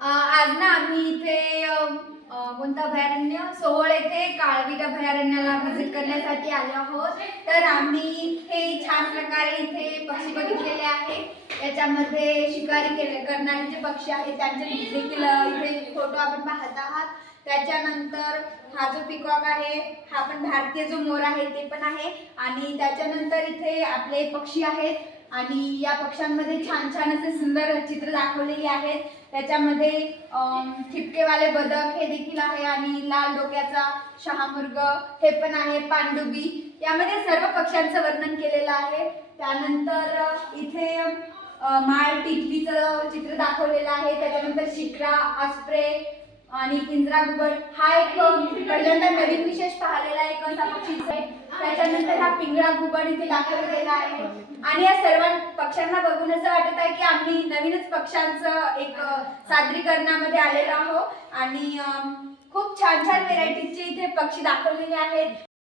आज ना आम्ही इथे कोणतं अभयारण्य सोहळ येथे काळवीट अभयारण्याला व्हिजिट करण्यासाठी आलो आहोत। तर आम्ही हे छान प्रकारे इथे पक्षी बघितलेले आहे। याच्यामध्ये शिकारी करणारे जे पक्षी आहेत त्यांचे देखील इथे फोटो आपण पाहत आहात। त्याच्यानंतर हा जो पिकॉक आहे हा पण भारतीय जो मोर आहे ते पण आहे। आणि त्याच्यानंतर इथे आपले पक्षी आहेत आणि या पक्ष्यांमध्ये छान छान असे सुंदर चित्र दाखवलेली आहेत। त्याच्यामध्ये ठिपकेवाले बदक हे देखील आहे आणि लाल डोक्याचा शहामृग हे पण आहे, पांडुबी, यामध्ये सर्व पक्ष्यांचं वर्णन केलेलं आहे। त्यानंतर इथे माळ टिटलीचं चित्र दाखवलेलं आहे। त्याच्यानंतर शिक्रा, ऑस्प्रे आणि पिंजरा घुबड हा एक पहिल्यांदा नवीन विशेष पाहिलेला एक असा पक्षी आहे। त्याच्यानंतर हा पिंगळा घुबड इथे दाखवलेला आहे आणि या सर्व पक्ष्यांना बघून असं वाटत आहे की आम्ही नवीनच पक्ष्यांचं एक सादरीकरणामध्ये आलेलो आहोत आणि खूप छान छान व्हेरायटीचे इथे पक्षी दाखवलेले आहेत।